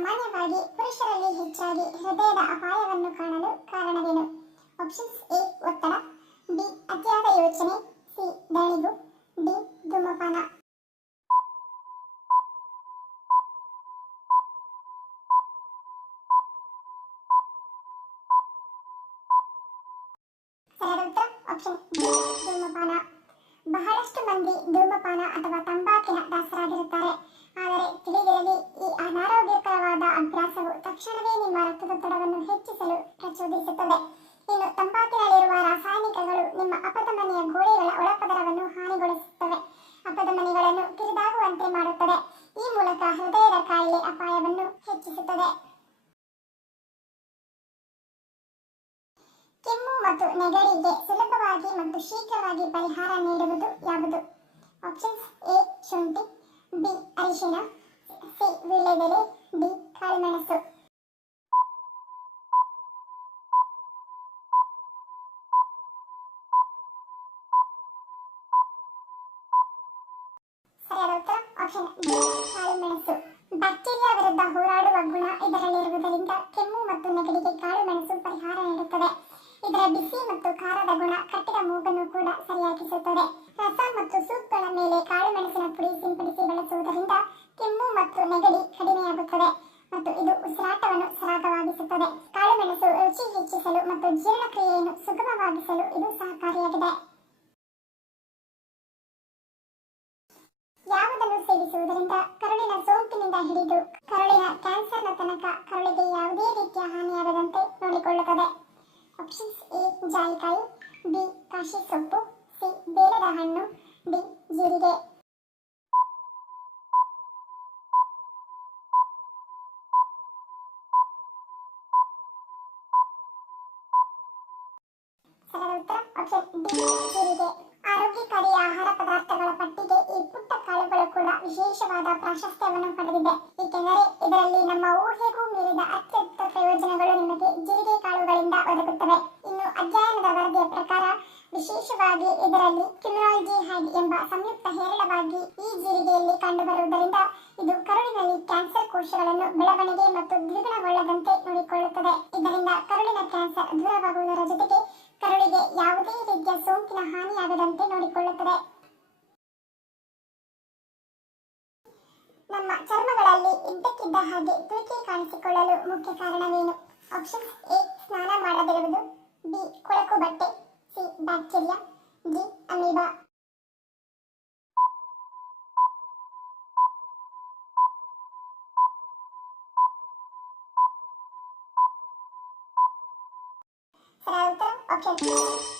ಸಾಮಾನ್ಯವಾಗಿ ಪುರುಷರಲ್ಲಿ ಹೆಚ್ಚಾಗಿ ಹೃದಯದ ಅಪಾಯವನ್ನು ಕಾಣಲು ಕಾರಣವೇನು? ಆಪ್ಷನ್ಸ್: ಎ ಒತ್ತಡ, ಬಿ ಅತಿಯಾದ ಯೋಚನೆ, ಸಿ ದಣಿವು, ಡಿ ಧೂಮಪಾನ. ಸರಿಯಾದ ಉತ್ತರ ಆಪ್ಷನ್ ಬಿ ಧೂಮಪಾನ. ಬಹಳಷ್ಟು ಮಂದಿ ಧೂಮಪಾನ ಅಥವಾ ತಂಬಾಕಿನ ದಾಸರಾಗಿರುತ್ತಾರೆ. ಆದರೆ ತಿಳಿದಿರಲಿ, ಈ ಅನಾರೋಗ್ಯಕರವಾದ ಅಭ್ಯಾಸವು ತಕ್ಷಣವೇ ನಿಮ್ಮ ರಕ್ತದೊತ್ತಡವನ್ನು ಹೆಚ್ಚಿಸಲು ಪ್ರಚೋದಿಸುತ್ತದೆ. ಇನ್ನು ತಂಬಾಕಿನಲ್ಲಿರುವ ರಾಸಾಯನಿಕಗಳು ನಿಮ್ಮ ಅಪಧಮನಿಯ ಗೋಡೆಗಳ ಒಳಪದರವನ್ನು ಹಾನಿಗೊಳಿಸುತ್ತವೆ, ಅಪಧಮನಿಗಳನ್ನು ಕಿರಿದಾಗುವಂತೆ ಮಾಡುತ್ತದೆ. ಈ ಮೂಲಕ ಹೃದಯದ ಕಾಯಿಲೆ ಅಪಾಯವನ್ನು ಹೆಚ್ಚಿಸುತ್ತದೆ. ಕೆಮ್ಮು ಮತ್ತು ನೆಗಡಿಗೆ ಸುಲಭವಾಗಿ ಮತ್ತು ಶೀಘ್ರವಾಗಿ ಪರಿಹಾರ ನೀಡುವುದು ಯಾವುದು? ಆಪ್ಷನ್ಸ್: ಎ ಶುಂಠಿ, ಬಿ ಅರಿಶಿಣ, ಸಿ ವೀಳ್ಯದೆಲೆ, ಡಿ ಕಾಳುಮೆಣಸು. ಸರಿಯಾದ ಉತ್ತರ ಆಪ್ಷನ್ ಬಿ ಕಾಳುಮೆಣಸು. ಬ್ಯಾಕ್ಟೀರಿಯಾ ವಿರುದ್ಧ ಹೋರಾಡುವ ಗುಣ ಇದರಲ್ಲಿರುವುದರಿಂದ ಕೆಮ್ಮು ಮತ್ತು ನೆಗಡಿಗೆ ಕಾಳುಮೆಣಸು ಪರಿಹಾರ ನೀಡುತ್ತದೆ. ಇದರ ಬಿಸಿ ಮತ್ತು ಖಾರದ ಗುಣ ಕಟ್ಟಿದ ಮೂಗನ್ನು ಕೂಡ ಸರಿಯಾಗಿಸುತ್ತದೆ. ರಸ ಮತ್ತು ಸೂಪ್ಗಳ ಮೇಲೆ ಕಾಳುಮೆಣಸಿನ ಪುಡಿ ಸಿಂಪಡಿಸಿ ಬಳಸುವುದರಿಂದ ಕೆಮ್ಮು ಮತ್ತು ನೆಗಡಿ ಕಡಿಮೆಯಾಗುತ್ತದೆ ಮತ್ತು ಇದು ಉಸಿರಾಟವನ್ನು ಸರಾಗವಾಗಿಸುತ್ತದೆ. ಕಾಳುಮೆಣಸು ರುಚಿ ಹೆಚ್ಚಿಸಲು ಮತ್ತು ಜೀರ್ಣಕ್ರಿಯೆಯನ್ನು ಸುಗಮವಾಗಿಸಲು ಇದು ಸಹಕಾರಿಯಾಗಿದೆ. ಯಾವುದನ್ನು ಸೇವಿಸುವುದರಿಂದ ಕರುಳಿನ ಸೋಂಕಿನಿಂದ ಹಿಡಿದು ಕರುಳಿನ ಕ್ಯಾನ್ಸರ್ನ ತನಕ ಕರುಳಿಗೆ ಯಾವುದೇ ರೀತಿಯ ಹಾನಿಯಾಗದಂತೆ ನೋಡಿಕೊಳ್ಳುತ್ತದೆ? ಆಪ್ಷನ್ಸ್: ಎ ಜಾಯಿಕಾಯಿ, ಬಿ ಕಾಶಿ ಸೊಪ್ಪು, ಸಿ ಬೇಲದ ಹಣ್ಣು, ಡಿ ಜೀರಿಗೆ. ಸರಿಯಾದ ಉತ್ತರ ಆಪ್ಷನ್ ಡಿ ಜೀರಿಗೆ. ಆರೋಗ್ಯಕಾರಿ ಆಹಾರ ಪದಾರ್ಥಗಳ ಪಟ್ಟಿಗೆ ಈ ಪುಟ್ಟ ಕಾಳುಗಳು ಕೂಡ ವಿಶೇಷವಾದ ಪ್ರಾಶಸ್ತ್ಯವನ್ನು ಪಡೆದಿದೆ, ಏಕೆಂದರೆ ಇದರಲ್ಲಿ ನಮ್ಮ ಊಹೆಗೂ ಮೀರಿದ ಅತ್ಯಂತ ಪ್ರಯೋಜನಗಳು ನಿಮಗೆ ಜೀರಿಗೆ ಕಾಳುಗಳಿಂದ ಒದಗುತ್ತವೆ. ಇನ್ನು ಅಧ್ಯಯನದ ವರದಿಯ ಪ್ರಕಾರ ವಿಶೇಷವಾಗಿ ಇದರಲ್ಲಿ ಕ್ಯುಮಿನಾಲ್ಡಿಹೈಡ್ ಎಂಬ ಸಂಯುಕ್ತ ಹೇರಳವಾಗಿ ಈ ಜೀರಿಗೆಯಲ್ಲಿ ಕಂಡುಬರುವುದರಿಂದ ಇದು ಕರುಳಿನಲ್ಲಿ ಕ್ಯಾನ್ಸರ್ ಕೋಶಗಳನ್ನು ಬೆಳವಣಿಗೆ ಮತ್ತು ದ್ವಿಗುಣಗೊಳ್ಳದಂತೆ ನೋಡಿಕೊಳ್ಳುತ್ತದೆ. ಇದರಿಂದ ಕರುಳಿನ ಕ್ಯಾನ್ಸರ್ ದೂರವಾಗುವುದರ ಜೊತೆಗೆ ಕರುಳಿಗೆ ಯಾವುದೇ ರೀತಿಯ ಸೋಂಕಿನ ಹಾನಿಯಾಗದಂತೆ ನೋಡಿಕೊಳ್ಳುತ್ತದೆ. ನಮ್ಮ ಚರ್ಮಗಳಲ್ಲಿ ಇದ್ದಕ್ಕಿದ್ದ ಹಾಗೆ ತುರಿಕೆ ಕಾಣಿಸಿಕೊಳ್ಳಲು ಮುಖ್ಯ ಕಾರಣವೇನು? ಆಪ್ಷನ್ಸ್: ಎ ಸ್ನಾನ ಮಾಡದಿರುವುದು, ಬಿ ಕೊಳಕು ಬಟ್ಟೆ, ಸಿ ಬ್ಯಾಕ್ಟೀರಿಯಾ, ಡಿ ಅಮೀಬಾ. ಸರಿಯಾದ ಉತ್ತರ ಆಪ್ಷನ್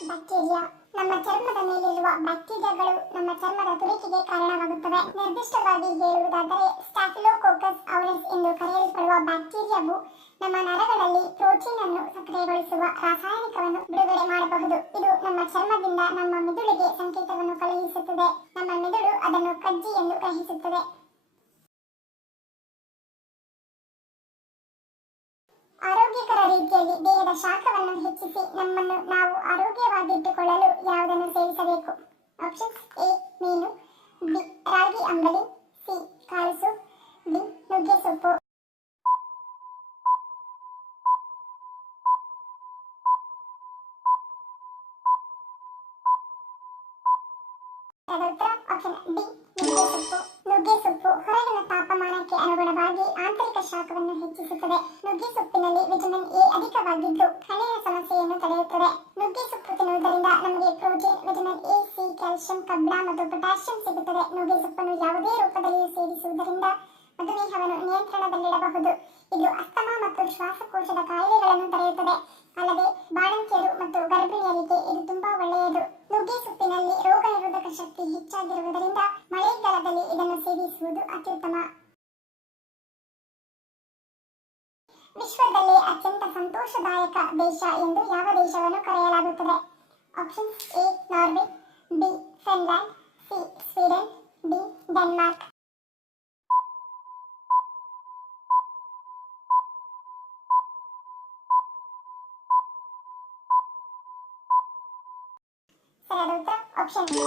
ಬ್ಯಾಕ್ಟೀರಿಯಾ. ನಮ್ಮ ಚರ್ಮದ ಮೇಲಿರುವ ಬ್ಯಾಕ್ಟೀರಿಯಾಗಳು ನಮ್ಮ ಚರ್ಮದ ತುರಿಕೆಗೆ ಕಾರಣವಾಗುತ್ತವೆ. ನಿರ್ದಿಷ್ಟವಾಗಿ ಹೇಳುವುದಾದರೆ ಸ್ಟಾಫಿಲೋಕೋಕಸ್ aureus ಎಂದು ಕರೆಯಲ್ಪಡುವ ಬ್ಯಾಕ್ಟೀರಿಯಾವು ನಮ್ಮ ನರಗಳಲ್ಲಿ ಪ್ರೋಟೀನ್ ಅನ್ನು ಸಕ್ರಿಯಗೊಳಿಸುವ ರಾಸಾಯನಿಕವನ್ನು ಬಿಡುಗಡೆ ಮಾಡಬಹುದು. ಇದು ನಮ್ಮ ಚರ್ಮದಿಂದ ನಮ್ಮ ಮೆದುಳಿಗೆ ಸಂಕೇತವನ್ನು ಕಳುಹಿಸುತ್ತದೆ. ನಮ್ಮ ಮೆದುಳು ಅದನ್ನು ಕಜ್ಜಿ ಎಂದು ಗ್ರಹಿಸುತ್ತದೆ. ಆರೋಗ್ಯಕರ ರೀತಿಯಲ್ಲಿ ದೇಹದ ಶಾಖವನ್ನು ಹೆಚ್ಚಿಸಿ ನಮ್ಮನ್ನು ನಾವು ಆರೋಗ್ಯವಾಗಿಟ್ಟುಕೊಳ್ಳಲು ಯಾವುದನ್ನು ಸೇವಿಸಬೇಕು? ಆಪ್ಷನ್ಸ್: ಎ ಮೀನು, ಬಿ ರಾಗಿ ಅಂಬಲಿ, ಸಿ ಕಾಳು ಸೂಪ್, ಡಿ ನುಗ್ಗೆ ಸೊಪ್ಪು. ಉತ್ತರ ಆಪ್ಷನ್ ಡಿ ನುಗ್ಗೆ ಸೊಪ್ಪು. ನುಗ್ಗೆ ಸೊಪ್ಪು ಹೊರಗಿನ ತಾಪಮಾನಕ್ಕೆ ಅನುಗುಣವಾಗಿ ಆಂತರಿಕ ಶಾಖವನ್ನು ಹೆಚ್ಚಿಸುತ್ತದೆ. ನುಗ್ಗೆ ಸೊಪ್ಪಿನಲ್ಲಿ ವಿಟಮಿನ್ ಎ ಅಧಿಕವಾಗಿದ್ದು ಹಣೆಯ ಸಮಸ್ಯೆಯನ್ನು ತಡೆಯುತ್ತದೆ. ನುಗ್ಗೆ ಸೊಪ್ಪು ತಿನ್ನುವುದರಿಂದ ನಮಗೆ protein, vitamin A, C, calcium, ಕಬ್ಬಿಣ ಮತ್ತು ಪೊಟ್ಯಾಷಿಯಂ ಸಿಗುತ್ತದೆ. ನುಗ್ಗೆ ಸೊಪ್ಪನ್ನು ಯಾವುದೇ ರೂಪದಲ್ಲಿ ಸೇವಿಸುವುದರಿಂದ ಮಧುಮೇಹವನ್ನು ನಿಯಂತ್ರಣದಲ್ಲಿಡಬಹುದು. ಇದು ಅಸ್ತಮಾ ಮತ್ತು ಶ್ವಾಸಕೋಶದ ಕಾಯಿಲೆಗಳನ್ನು ತಡೆಯುತ್ತದೆ. ಅಲ್ಲದೆ ಬಾಣಂತಿಯರು ಮತ್ತು ಗರ್ಭಿಣಿಯರಿಗೆ ಇದು ತುಂಬಾ ಒಳ್ಳೆಯದು. ನುಗ್ಗೆ ಸೊಪ್ಪಿನಲ್ಲಿ ರೋಗ ನಿರೋಧಕ ಶಕ್ತಿ ಹೆಚ್ಚಾಗಿರುವುದರಿಂದ ಮಳೆಗಾಲದಲ್ಲಿ ಇದನ್ನು ಸೇವಿಸುವುದು ಅತ್ಯುತ್ತಮ. ವಿಶ್ವದಲ್ಲೇ ಅತ್ಯಂತ ಸಂತೋಷದಾಯಕ ದೇಶ ಎಂದು ಯಾವ ದೇಶವನ್ನು ಕರೆಯಲಾಗುತ್ತದೆ? Options: A Norway, B Finland, C Sweden, D Denmark. ಸರಿಯಾದ ಉತ್ತರ ಆಪ್ಷನ್ ಬಿ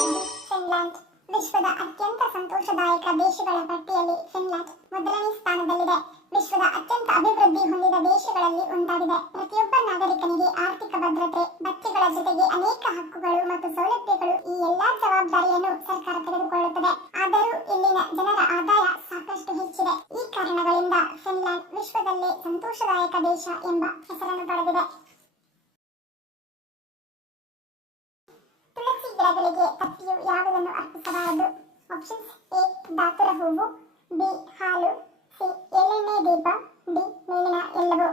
ಫಿನ್ಲ್ಯಾಂಡ್. ವಿಶ್ವದ ಅತ್ಯಂತ ಸಂತೋಷದಾಯಕ ದೇಶಗಳ ಪಟ್ಟಿಯಲ್ಲಿ ಫಿನ್ಲ್ಯಾಂಡ್ ಮೊದಲನೇ ಸ್ಥಾನದಲ್ಲಿದೆ. ವಿಶ್ವದ ಅತ್ಯಂತ ಅಭಿವೃದ್ಧಿ ಹೊಂದಿದ ದೇಶಗಳಲ್ಲಿ ಒಂದಾಗಿದೆ. ಪ್ರತಿಯೊಬ್ಬ ನಾಗರಿಕನಿಗೆ ಆರ್ಥಿಕ ಭದ್ರತೆ, ಭತ್ಯೆಗಳ ಜೊತೆಗೆ ಅನೇಕ ಹಕ್ಕುಗಳು ಮತ್ತು ಸೌಲಭ್ಯಗಳು, ಈ ಎಲ್ಲಾ ಜವಾಬ್ದಾರಿಯನ್ನು ಸರ್ಕಾರ ತೆಗೆದುಕೊಳ್ಳುತ್ತದೆ. ಆದರೂ ಇಲ್ಲಿನ ಜನರ ಆದಾಯ ಸಾಕಷ್ಟು ಹೆಚ್ಚಿದೆ. ಈ ಕಾರಣಗಳಿಂದ ಫಿನ್ಲ್ಯಾಂಡ್ ವಿಶ್ವದಲ್ಲೇ ಸಂತೋಷದಾಯಕ ದೇಶ ಎಂಬ ಹೆಸರನ್ನು ಪಡೆದಿದೆ. ತುಳಸಿ ಗಿಡಗಳಿಗೆ ಕತ್ತಿಯು ಯಾವುದನ್ನು ಅರ್ಪಿಸಬಾರದು? ಆಪ್ಷನ್ಸ್: ಎ ದಾತುರ ಹೂವು, ಬಿ ಹಾಲು, ಸಿ ಎಳ್ಳೆಣ್ಣೆ ದೀಪ, ಡಿ ಮೇಲಿನ ಎಲ್ಲವೂ.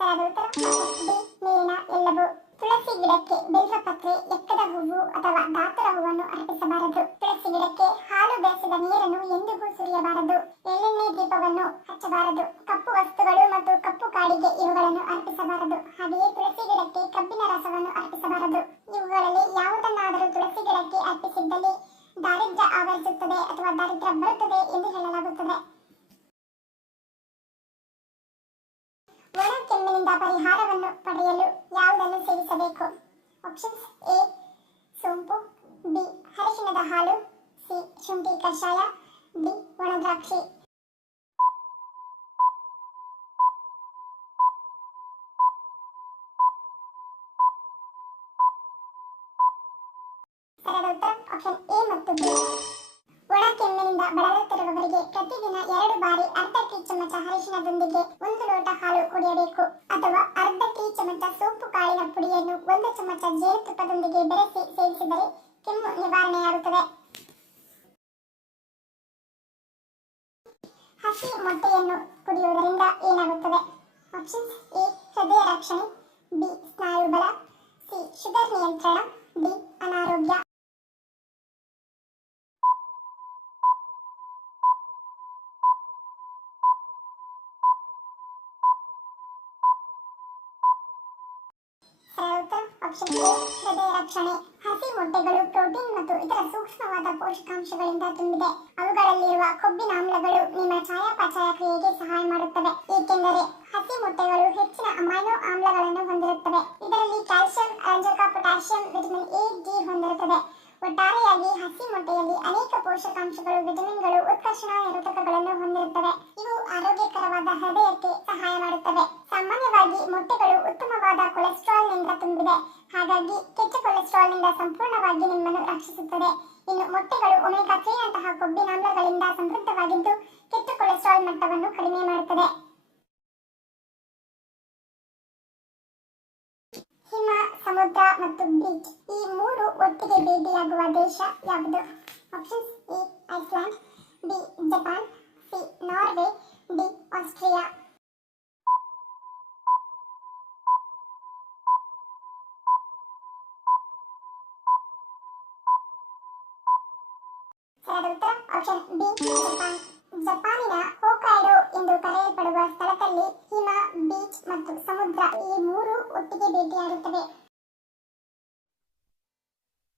ಸರಿಯಾದ ಉತ್ತರ ಡಿ ಮೇಲಿನ ಎಲ್ಲವೂ. ತುಳಸಿ ಗಿಡಕ್ಕೆ ಬಿಲ್ವಪತ್ರೆ, ಎಕ್ಕದ ಹೂವು ಅಥವಾ ದಾತುರ ಹೂವನ್ನು ಅರ್ಪಿಸಬಾರದು. ತುಳಸಿ ಗಿಡಕ್ಕೆ ಹಾಲು ಬೆರೆಸಿದ ನೀರನ್ನು ಎಂದಿಗೂ ಸುರಿಯಬಾರದು. ಎಳ್ಳೆಣ್ಣೆ ದೀಪವನ್ನು ಹಚ್ಚಬಾರದು. ಕಪ್ಪು ವಸ್ತುಗಳು ಮತ್ತು ಕಪ್ಪು ಕಾಡಿಗೆ ಇವುಗಳನ್ನು ಅರ್ಪಿಸಬಾರದು. ಹಾಗೆಯೇ ತುಳಸಿ ಗಿಡಕ್ಕೆ ಕಬ್ಬಿನ ರಸವನ್ನು ಅರ್ಪಿಸಬಾರದು. ಇವುಗಳಲ್ಲಿ ಯಾವುದನ್ನಾದರೂ ತುಳಸಿ ಗಿಡಕ್ಕೆ ಅರ್ಪಿಸಿದ್ದಲ್ಲಿ ದಾರಿದ್ರ್ಯ ಆವರಿಸುತ್ತದೆ ಅಥವಾ ದಾರಿದ್ರ್ಯ ಬರುತ್ತದೆ ಎಂದು ಹೇಳಲಾಗುತ್ತದೆ. ಒಣ ಕೆಮ್ಮಿನಿಂದ ಪರಿಹಾರವನ್ನು ಪಡೆಯಲು ಯಾವುದನ್ನು ಸೇವಿಸಬೇಕು? ಆಪ್ಷನ್ಸ್: ಎ ಸೋಂಪು, ಬಿ ಅರಿಶಿಣದ ಹಾಲು, ಸಿ ಶುಂಠಿ ಕಷಾಯ, ಡಿ ಒಣ ದ್ರಾಕ್ಷಿ. ಸರಿಯಾದ ಉತ್ತರ ಆಪ್ಷನ್ ಎ ಮತ್ತು ಬಿ. ಒಣ ಕೆಮ್ಮಿನಿಂದ ಬಳಲುತ್ತಿರುವವರಿಗೆ ಪ್ರತಿದಿನ 2 ಬಾರಿ ಅರ್ಧ ಟೀ ಚಮಚ ಅರಿಶಿಣದೊಂದಿಗೆ 1 ಲೋಟ ಹಾಲು ಕುಡಿಯಬೇಕು, ಅಥವಾ ಅರ್ಧ ಟೀ ಚಮಚ ಸೋಂಪು ಕಾಳಿನ ಪುಡಿಯನ್ನು 1 ಚಮಚ ಜೇನುತುಪ್ಪದೊಂದಿಗೆ ಬೆರೆಸಿ ಸೇವಿಸಿದರೆ ಕೆಮ್ಮು ನಿವಾರಣೆಯಾಗುತ್ತದೆ. ಹಸಿ ಮೊಟ್ಟೆಯನ್ನು ಕುಡಿಯುವುದರಿಂದ ಏನಾಗುತ್ತದೆ? ಆಪ್ಷನ್ಸ್: ಎ ಹೃದಯ ರಕ್ಷಣೆ, ಬಿ ಸ್ನಾಯು ಬಲ, ಸಿ ಶುಗರ್ ನಿಯಂತ್ರಣ, ಡಿ ಅನಾರೋಗ್ಯ. ಆಪ್ಷನ್ ಎ ಹೃದಯ ರಕ್ಷಣೆ. ಹಸಿ ಮೊಟ್ಟೆಗಳು ಪ್ರೋಟೀನ್ ಮತ್ತು ಇತರ ಸೂಕ್ಷ್ಮವಾದ ಪೋಷಕಾಂಶಗಳಿಂದ ತುಂಬಿದೆ. ಅವುಗಳಲ್ಲಿರುವ ಕೊಬ್ಬಿನಾಮ್ಲಗಳು ನಿಮ್ಮ ಚಯಾಪಚಯ ಕ್ರಿಯೆಗೆ ಸಹಾಯ ಮಾಡುತ್ತವೆ, ಏಕೆಂದರೆ ಹಸಿ ಮೊಟ್ಟೆಗಳು ಹೆಚ್ಚಿನ ಅಮೈನೋ ಆಮ್ಲಗಳನ್ನು ಹೊಂದಿರುತ್ತವೆ. ಇದರಲ್ಲಿ ಕ್ಯಾಲ್ಸಿಯಂ, ರಂಜಕ, ಪೊಟ್ಯಾಷಿಯಂ, ವಿಟಮಿನ್ ಎ, ಡಿ ಹೊಂದಿರುತ್ತದೆ. ಒಟ್ಟಾರೆಯಾಗಿ ಹಸಿ ಮೊಟ್ಟೆಯಲ್ಲಿ ಅನೇಕ ಪೋಷಕಾಂಶಗಳು, ವಿಟಮಿನ್ಗಳು, ಉತ್ಕರ್ಷಣ ನಿರೋಧಕಗಳನ್ನು ಹೊಂದಿರುತ್ತವೆ. ಇವು ಆರೋಗ್ಯಕರವಾದ ಹೃದಯಕ್ಕೆ ಸಹಾಯ ಮಾಡುತ್ತವೆ. ಸಾಮಾನ್ಯವಾಗಿ ಮೊಟ್ಟೆಗಳು ಉತ್ತಮವಾದ ಕೊಲೆಸ್ಟ್ರಾಲ್ನಿಂದ ತುಂಬಿದೆ, ಹಾಗಾಗಿ ಕೆಟ್ಟ ಕೊಲೆಸ್ಟ್ರಾಲ್ನಿಂದ ಸಂಪೂರ್ಣವಾಗಿ ನಿಮ್ಮನ್ನು ರಕ್ಷಿಸುತ್ತದೆ. ಇನ್ನು ಮೊಟ್ಟೆಗಳು ಒಮೆಗಾ 3 ನಂತಹ ಕೊಬ್ಬಿನಾಮ್ಲಗಳಿಂದ ಸಮೃದ್ಧವಾಗಿದ್ದು ಕೆಟ್ಟ ಕೊಲೆಸ್ಟ್ರಾಲ್ ಮಟ್ಟವನ್ನು ಕಡಿಮೆ ಮಾಡುತ್ತದೆ. ಹಿಮ, ಸಮುದ್ರ ಮತ್ತು ಬೀಚ್, ಈ 3 ಒಟ್ಟಿಗೆ ಭೇಟಿಯಾಗುವ ದೇಶ ಯಾವುದು? Options: A Iceland, B Japan, C Norway, D Austria. ಸರಿಯಾದ ಉತ್ತರ ಆಪ್ಷನ್ ಬಿ ಜಪಾನ್. ಜಪಾನಿನ ಹೋಕಾಯ್ಡೋ ಎಂದು ಕರೆಯಲ್ಪಡುವ ಸ್ಥಳದಲ್ಲಿ ಹಿಮ, ಬೀಚ್ ಮತ್ತು ಸಮುದ್ರ, ಈ 3 ಒಟ್ಟಿಗೆ ಭೇಟಿಯಾಗುತ್ತವೆ.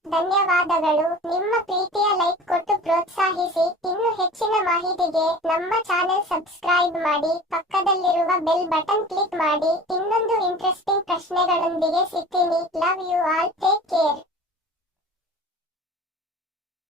ಧನ್ಯವಾದಗಳು. ನಿಮ್ಮ ಪ್ರೀತಿಯ ಲೈಕ್ ಕೊಟ್ಟು ಪ್ರೋತ್ಸಾಹಿಸಿ. ಇನ್ನು ಹೆಚ್ಚಿನ ಮಾಹಿತಿಗೆ ನಮ್ಮ ಚಾನೆಲ್ ಸಬ್ಸ್ಕ್ರೈಬ್ ಮಾಡಿ, ಪಕ್ಕದಲ್ಲಿರುವ ಬೆಲ್ ಬಟನ್ ಕ್ಲಿಕ್ ಮಾಡಿ. ಇನ್ನೊಂದು ಇಂಟ್ರೆಸ್ಟಿಂಗ್ ಪ್ರಶ್ನೆಗಳೊಂದಿಗೆ ಸಿಗ್ತೀನಿ. Love you all, take care.